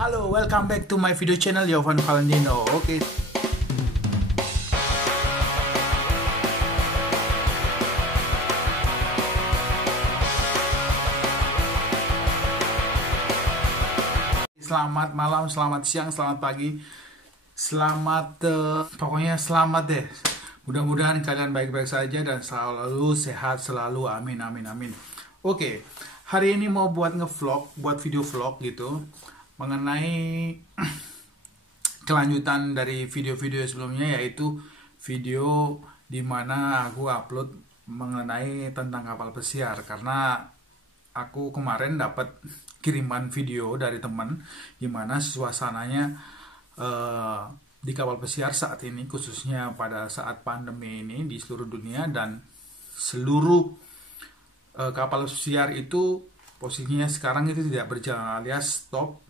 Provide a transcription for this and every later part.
Halo, welcome back to my video channel Yovan Valentino. Oke. Selamat malam, selamat siang, selamat pagi, pokoknya selamat deh. Mudah-mudahan kalian baik-baik saja dan selalu sehat selalu. Amin, amin, amin. Oke, hari ini mau buat buat video vlog gitu mengenai kelanjutan dari video-video sebelumnya, yaitu video dimana aku upload mengenai tentang kapal pesiar, karena aku kemarin dapat kiriman video dari teman gimana suasananya di kapal pesiar saat ini, khususnya pada saat pandemi ini di seluruh dunia, dan seluruh kapal pesiar itu posisinya sekarang itu tidak berjalan alias stop,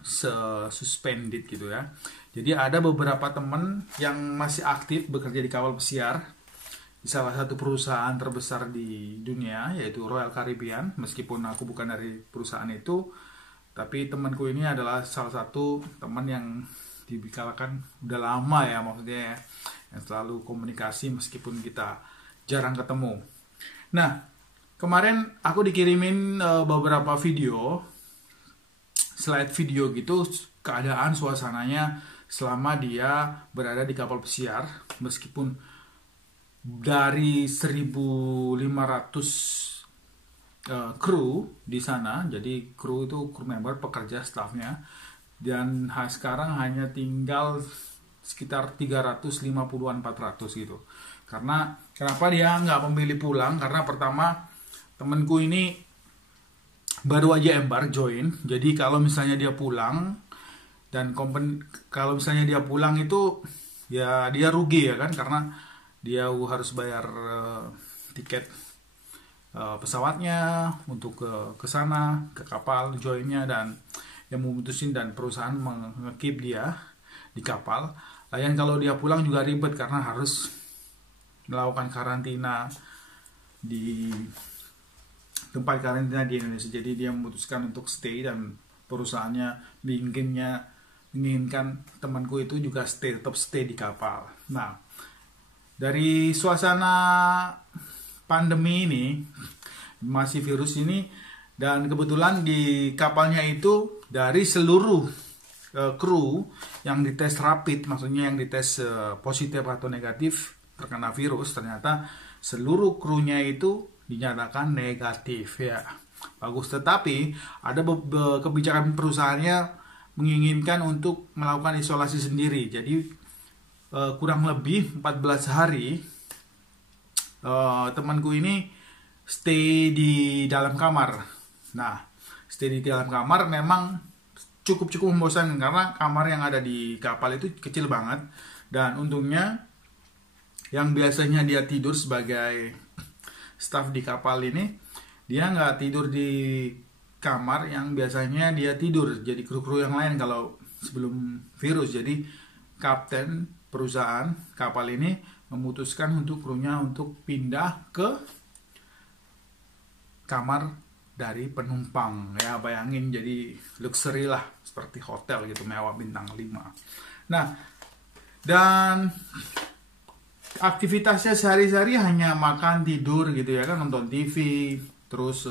suspended gitu ya. Jadi ada beberapa teman yang masih aktif bekerja di kapal pesiar di salah satu perusahaan terbesar di dunia, yaitu Royal Caribbean. Meskipun aku bukan dari perusahaan itu, tapi temanku ini adalah salah satu teman yang dibicarakan udah lama ya, maksudnya ya, yang selalu komunikasi meskipun kita jarang ketemu. Nah, kemarin aku dikirimin beberapa video, slide video gitu, keadaan suasananya selama dia berada di kapal pesiar, meskipun dari 1.500 kru di sana. Jadi kru itu kru member, pekerja, staffnya, dan sekarang hanya tinggal sekitar 350-an 400 gitu. Karena kenapa dia nggak memilih pulang? Karena pertama, temenku ini baru aja embark join. Jadi kalau misalnya dia pulang, dan kalau misalnya dia pulang itu ya dia rugi ya kan, karena dia harus bayar tiket pesawatnya untuk ke sana, ke kapal joinnya, dan yang memutusin dan perusahaan mengekip dia di kapal. Lain kalau dia pulang juga ribet karena harus melakukan karantina di tempat karantina di Indonesia. Jadi dia memutuskan untuk stay, dan perusahaannya menginginkan temanku itu juga tetap stay di kapal. Nah, dari suasana pandemi ini, masih virus ini, dan kebetulan di kapalnya itu dari seluruh kru yang dites rapid, maksudnya yang dites positif atau negatif terkena virus, ternyata seluruh krunya itu dinyatakan negatif ya. Bagus, tetapi ada kebijakan perusahaannya menginginkan untuk melakukan isolasi sendiri. Jadi kurang lebih 14 hari temanku ini stay di dalam kamar. Nah, stay di dalam kamar memang cukup membosankan, karena kamar yang ada di kapal itu kecil banget, dan untungnya yang biasanya dia tidur sebagai staff di kapal ini, dia nggak tidur di kamar yang biasanya dia tidur jadi kru-kru yang lain kalau sebelum virus. Jadi kapten perusahaan kapal ini memutuskan untuk krunya untuk pindah ke kamar dari penumpang ya. Bayangin, jadi luxury lah, seperti hotel gitu, mewah bintang 5. Nah, dan aktivitasnya sehari-hari hanya makan, tidur gitu ya kan, nonton TV. Terus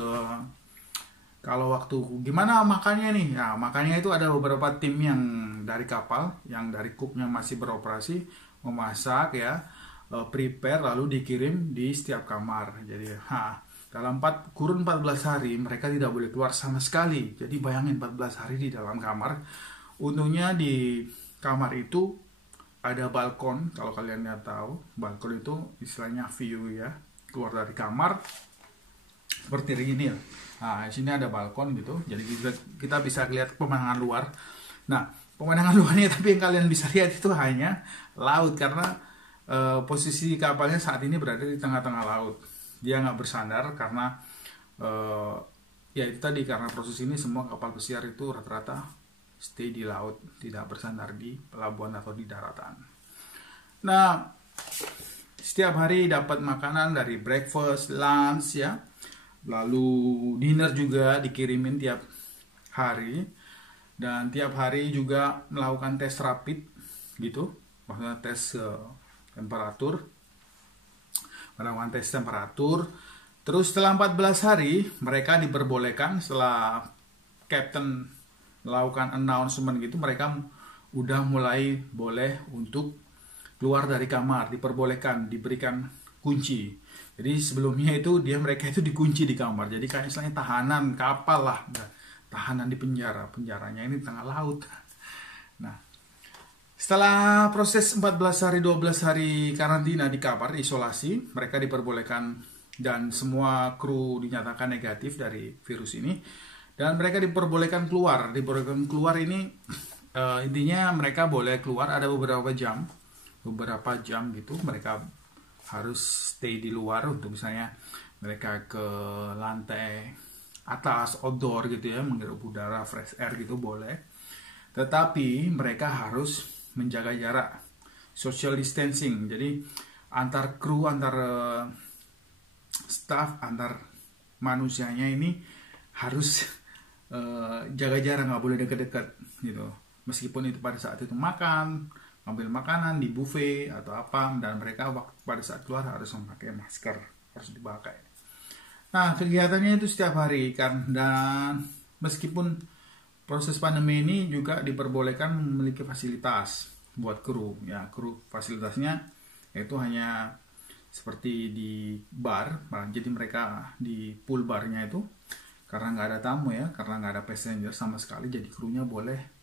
kalau waktu gimana makannya nih? Nah, makannya itu ada beberapa tim yang dari kapal, yang dari cooknya masih beroperasi, memasak ya, prepare, lalu dikirim di setiap kamar. Jadi dalam kurun 14 hari mereka tidak boleh keluar sama sekali. Jadi bayangin 14 hari di dalam kamar. Untungnya di kamar itu ada balkon. Kalau kalian nggak tahu, balkon itu istilahnya view ya, keluar dari kamar seperti ini ya. Nah, di sini ada balkon gitu. Jadi kita bisa lihat pemandangan luar. Nah, pemandangan luarnya tapi yang kalian bisa lihat itu hanya laut, karena posisi kapalnya saat ini berada di tengah-tengah laut. Dia nggak bersandar karena ya itu tadi, karena proses ini semua kapal pesiar itu rata-rata stay di laut, tidak bersandar di pelabuhan atau di daratan. Nah, setiap hari dapat makanan dari breakfast, lunch ya, lalu dinner juga dikirimin tiap hari. dan tiap hari juga melakukan tes rapid gitu, maksudnya tes temperatur, melakukan tes temperatur. Terus setelah 14 hari mereka diperbolehkan, setelah Captain melakukan announcement gitu, mereka udah mulai boleh untuk keluar dari kamar, diperbolehkan, diberikan kunci. Jadi sebelumnya itu mereka itu dikunci di kamar, jadi kayak istilahnya tahanan kapal lah, tahanan di penjara, penjaranya ini tengah laut. Nah, setelah proses 14 hari 12 hari karantina di kamar isolasi, mereka diperbolehkan dan semua kru dinyatakan negatif dari virus ini, dan mereka diperbolehkan keluar. Diperbolehkan keluar ini intinya mereka boleh keluar ada beberapa jam gitu, mereka harus stay di luar untuk misalnya mereka ke lantai atas, outdoor gitu ya, menghirup udara fresh air gitu boleh, tetapi mereka harus menjaga jarak, social distancing. Jadi antar kru, antar staff, antar manusianya ini harus jaga jarak, nggak boleh deket-deket gitu, meskipun itu pada saat itu makan, ambil makanan di buffet atau apa, dan mereka pada saat keluar harus memakai masker, harus dipakai. Nah, kegiatannya itu setiap hari kan, dan meskipun proses pandemi ini juga diperbolehkan memiliki fasilitas buat kru. Ya, kru fasilitasnya itu hanya seperti di bar, jadi mereka di pool barnya itu karena nggak ada tamu ya, karena nggak ada passenger sama sekali, jadi krunya boleh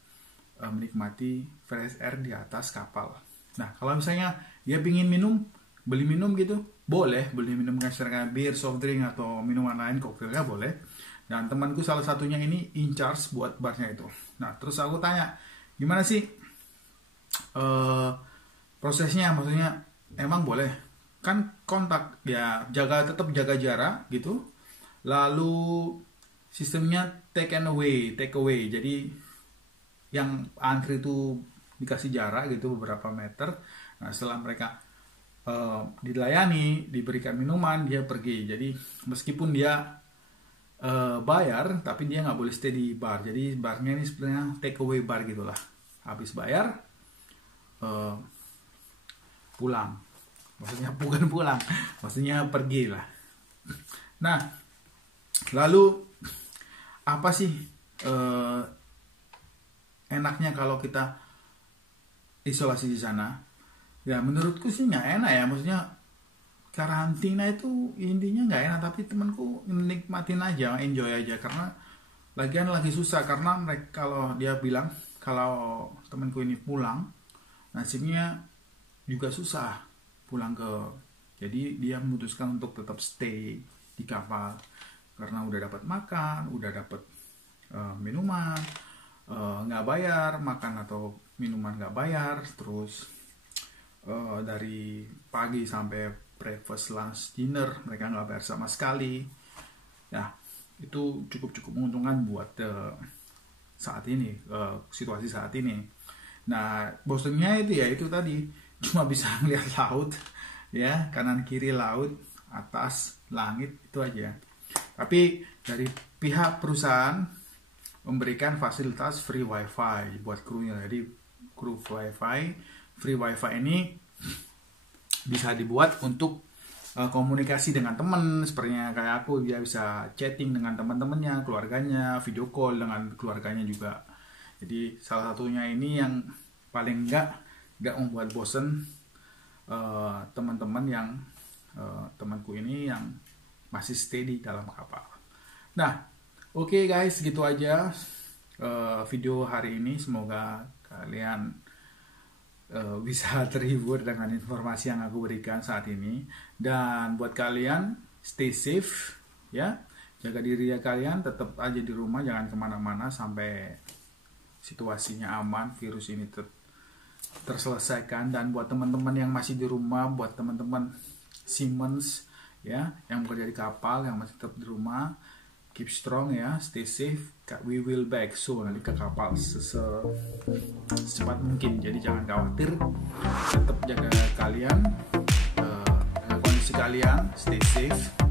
menikmati fresh air di atas kapal. Nah, kalau misalnya dia pingin minum, beli minum gitu, boleh beli minum kayak bir, soft drink atau minuman lain, koktailnya boleh. Dan temanku salah satunya ini in charge buat barnya itu. Nah, terus aku tanya, gimana sih prosesnya? Maksudnya emang boleh? Kan kontak ya, tetap jaga jarak gitu. Lalu sistemnya take away. Jadi yang antri itu dikasih jarak gitu beberapa meter. Nah, setelah mereka dilayani, diberikan minuman, dia pergi. Jadi meskipun dia bayar, tapi dia nggak boleh stay di bar. Jadi barnya ini sebenarnya take away bar gitulah. Habis bayar pulang. Maksudnya bukan pulang, maksudnya pergi lah. Nah, lalu apa sih enaknya kalau kita isolasi di sana? Ya menurutku sih nggak enak ya, maksudnya karantina itu intinya nggak enak, tapi temanku nikmatin aja, enjoy aja, karena lagian lagi susah, karena mereka kalau dia bilang kalau temanku ini pulang nasibnya juga susah pulang jadi dia memutuskan untuk tetap stay di kapal karena udah dapat makan, udah dapat minuman, nggak bayar, makan atau minuman nggak bayar, terus dari pagi sampai breakfast, lunch, dinner mereka nggak bayar sama sekali. Ya, itu cukup menguntungkan buat saat ini, situasi saat ini. Nah, bosannya itu tadi cuma bisa ngeliat laut, ya, kanan kiri laut, atas langit, itu aja. Tapi dari pihak perusahaan memberikan fasilitas free wifi buat krunya. Jadi kru free wifi ini bisa dibuat untuk komunikasi dengan teman, sepertinya kayak aku, dia bisa chatting dengan teman-temannya, keluarganya, video call dengan keluarganya juga. Jadi salah satunya ini yang paling enggak membuat bosen teman-teman yang temanku ini yang masih stay di dalam kapal. Nah, oke guys, gitu aja video hari ini. Semoga kalian bisa terhibur dengan informasi yang aku berikan saat ini. Dan buat kalian, stay safe ya, jaga diri ya kalian, tetap aja di rumah, jangan kemana-mana sampai situasinya aman, virus ini terselesaikan. Dan buat teman-teman yang masih di rumah, buat teman-teman Siemens ya yang bekerja di kapal, yang masih tetap di rumah, keep strong ya, stay safe. We will back soon, nanti ke kapal secepat mungkin. Jadi jangan khawatir, tetap jaga kalian, kondisi kalian, stay safe.